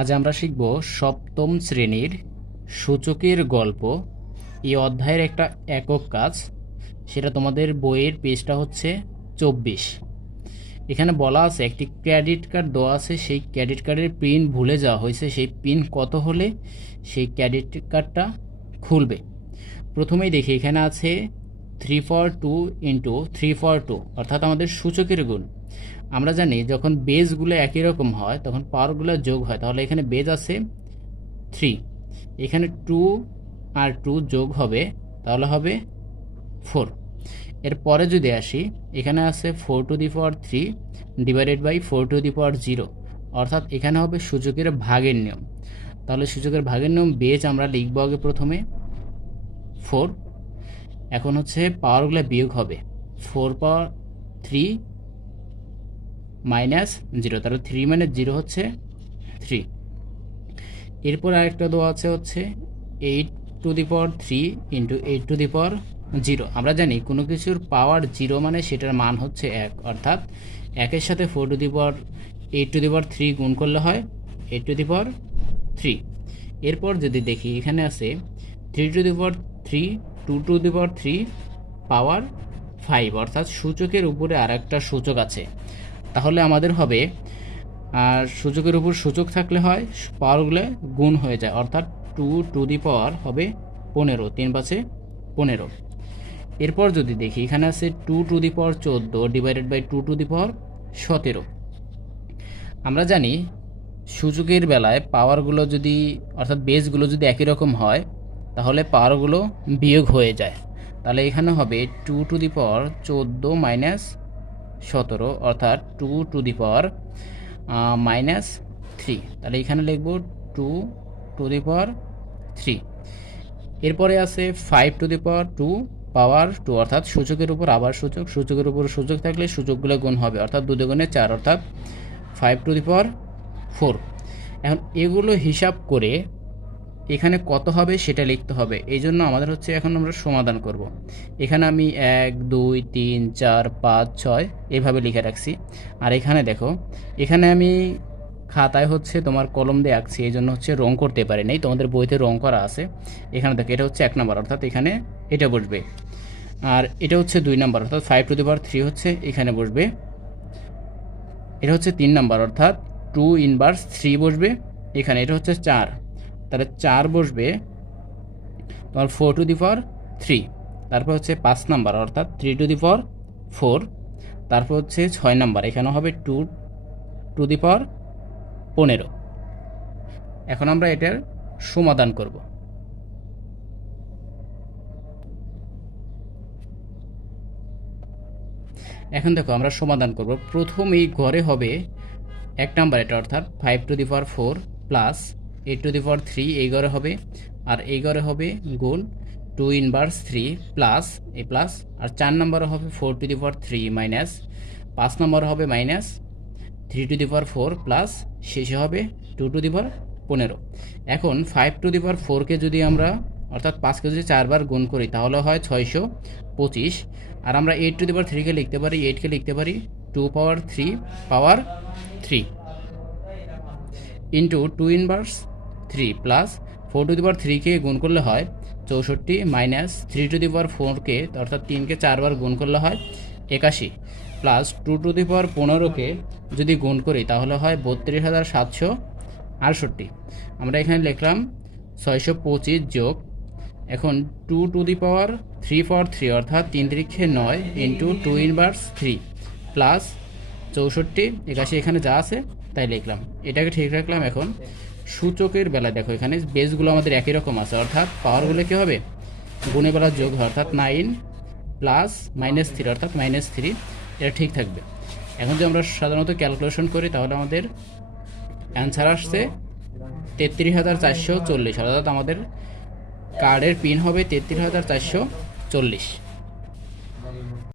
আজ আমরা শিখব সপ্তম শ্রেণীর সূচকের গল্প। এই অধ্যায়ের একটা একক কাজ, সেটা তোমাদের বইয়ের পেজটা হচ্ছে 24। এখানে বলা আছে একটি ক্রেডিট কার্ড দেওয়া আছে, সেই ক্রেডিট কার্ডের পিন ভুলে যাওয়া হয়েছে, সেই পিন কত হলে সেই ক্রেডিট কার্ডটা খুলবে। প্রথমেই দেখি এখানে আছে 342 ইন্টু 342, অর্থাৎ আমাদের সূচকের গুণ। আমরা জানি যখন বেসগুলো একই রকম হয় তখন পাওয়ারগুলো যোগ হয়, তাহলে এখানে বেস আছে 3, এখানে 2 আর 2 যোগ হবে, তাহলে হবে 4। এরপরে যদি আসি, এখানে আছে 4 to the power 3 divided by 4 to the power 0, অর্থাৎ এখানে হবে সূচকের ভাগের নিয়ম। তাহলে সূচকের ভাগের নিয়ম বেস আমরা লিখব আগে প্রথমে 4। এখন হচ্ছে পাওয়ারগুলো বিয়োগ হবে, 4 পাওয়ার 3 মাইনাস 0, তাহলে 3 মাইনাস 0 হচ্ছে 3। এরপর আরেকটা দেওয়া আছে হচ্ছে 8 to the power 3 into 8 to the power 0। আমরা জানি কোনো কিছুর পাওয়ার 0 মানে সেটার মান হচ্ছে 1, অর্থাৎ 1-এর সাথে 4 to the power 8 to the power 3 গুণ করলে হয় 8 টু দি পাওয়ার 3। এরপর যদি দেখি এখানে আছে 3 two the power 3 2 to the power 3 পাওয়ার 5, অর্থাৎ সূচকের উপরে আর একটা সূচক আছে। তাহলে আমাদের হবে, আর সূচকের উপর সূচক থাকলে হয় পাওয়ারগুলো গুণ হয়ে যায়, অর্থাৎ 2 টু দি পাওয়ার হবে 15, 3 পাঁচে 15। এরপর যদি দেখি এখানে আছে 2 to the power 14 divided by 2 to the power 17। আমরা জানি সূচকের বেলায় পাওয়ারগুলো যদি, অর্থাৎ বেসগুলো যদি একই রকম হয় তাহলে পাওয়ারগুলো বিয়োগ হয়ে যায়। তাহলে এখানে হবে 2 টু দি পাওয়ার 14 মাইনাস 17, অর্থাৎ 2 টু দি পাওয়ার মাইনাস 3। তাহলে এখানে লিখব 2 টু দি পাওয়ার 3। এরপরে আছে 5 টু দি পাওয়ার 2 পাওয়ার 2, অর্থাৎ সূচকের উপর আবার সূচক, সূচকের উপর সূচক থাকলে সূচকগুলো গুণ হবে, অর্থাৎ 2 দুগুণে 4, অর্থাৎ 5 টু দি পাওয়ার 4। এখন এগুলো হিসাব করে এখানে কত হবে সেটা লিখতে হবে। এই জন্য আমাদের হচ্ছে এখন আমরা সমাধান করব। এখানে আমি 1 2 3 4 5 6 এভাবে লিখে রাখছি। আর এখানে দেখো, এখানে আমি খাতায় হচ্ছে তোমার কলম দিয়ে আঁকছি, এই জন্য হচ্ছে রং করতে পারি নাই, তোমাদের বইতে রং করা আছে। এখানে দেখো এটা হচ্ছে 1 নম্বর, অর্থাৎ এখানে এটা বসবে। আর এটা হচ্ছে 2 নম্বর, অর্থাৎ 5 টু দি পাওয়ার 3 হচ্ছে এখানে বসবে। এটা হচ্ছে 3 নম্বর, অর্থাৎ 2 ইনভার্স 3 বসবে এখানে। এটা হচ্ছে 4, তাহলে 4 বসবে তোমার 4 টু দি পাওয়ার 3। তারপর হচ্ছে 5 নাম্বার, অর্থাৎ 3 টু দি পাওয়ার 4। তারপর হচ্ছে 6 নাম্বার, এখানে হবে 2 টু দি পাওয়ার 15। এখন আমরা এটার সমাধান করব। এখন দেখো আমরা সমাধান করব। প্রথম এই ঘরে হবে 1 নাম্বার এটা, অর্থাৎ 5 to the power 4 plus 8 to the power 3 এই ঘরে হবে, আর এই ঘরে হবে গুণ 2 ইনভার্স 3 প্লাস এই প্লাস, আর 4 নম্বরে হবে 4 টু দি পাওয়ার 3 মাইনাস, 5 নম্বরে হবে minus 3 two the power 4 plus শেষে হবে 2 টু দি পাওয়ার 15। এখন 5 টু দি পাওয়ার 4কে যদি আমরা, অর্থাৎ 5কে যদি 4 বার গুণ করি তাহলে হয় 625। আর আমরা 8 টু দি পাওয়ার 3কে লিখতে পারি, 8কে লিখতে পারি 2 power 3 power 3 into 2 inverse 3 plus 4 to the power 3কে গুণ করলে হয় 64 মাইনাস 3 টু দি পাওয়ার 4কে, অর্থাৎ 3কে 4 বার গুণ করলে হয় 81 প্লাস 2 টু দি পাওয়ার 15কে যদি গুণ করি তাহলে হয় 32,768। আমরা এখানে লিখলাম 625 যোগ, এখন 2 টু দি পাওয়ার 3 পাওয়ার 3, অর্থাৎ 3 3 9 ইন্টু 2 ইনভার্স 3 প্লাস 64 81 এখানে যা আছে তাই লিখলাম, এটাকে ঠিক রাখলাম। এখন সূচকের বেলায় দেখো এখানে বেসগুলো আমাদের একই রকম আছে, অর্থাৎ পাওয়ারগুলো কী হবে গুণে বেলা যোগ হয়, অর্থাৎ 9 প্লাস মাইনাস 3, অর্থাৎ -3, এটা ঠিক থাকবে। এখন যদি আমরা সাধারণত ক্যালকুলেশন করি তাহলে আমাদের অ্যান্সার আসছে 33,440, অর্থাৎ আমাদের কার্ডের পিন হবে 33,440।